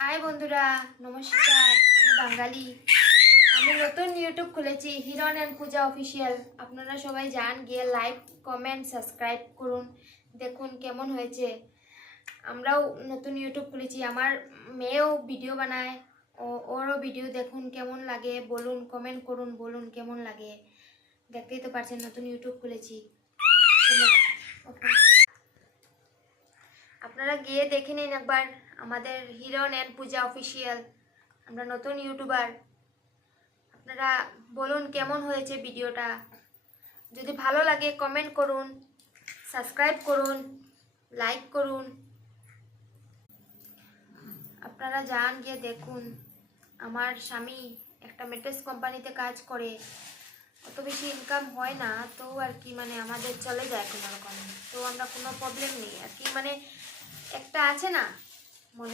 High বন্ধুরা, নমস্কার। আমি বাঙালি। আমি নতুন ইউটিউব খুলেছি, হিরণ অ্যান্ড পূজা অফিসিয়াল। আপনারা সবাই যান, গিয়ে লাইক, কমেন্ট, সাবস্ক্রাইব করুন। দেখুন কেমন হয়েছে। আমরাও নতুন ইউটিউব খুলেছি। আমার মেয়েও ভিডিও বানায়, ওরও ভিডিও দেখুন কেমন লাগে বলুন, কমেন্ট করুন, বলুন কেমন লাগে। দেখতেই তো পারছেন নতুন ইউটিউব খুলেছি। ধন্যবাদ। ওকে, আপনারা গিয়ে দেখে নিন একবার আমাদের হিরণ অ্যান্ড পূজা অফিসিয়াল। আমরা নতুন ইউটিউবার। আপনারা বলুন কেমন হয়েছে ভিডিওটা। যদি ভালো লাগে কমেন্ট করুন, সাবস্ক্রাইব করুন, লাইক করুন। আপনারা যান, গিয়ে দেখুন। আমার স্বামী একটা মেট্রেস কোম্পানিতে কাজ করে, অত বেশি ইনকাম হয় না, তো আর কি মানে আমাদের চলে যায় কোনো রকম। তো আমরা কোনো প্রবলেম নেই আর কি, মানে একটা আছে না মনে।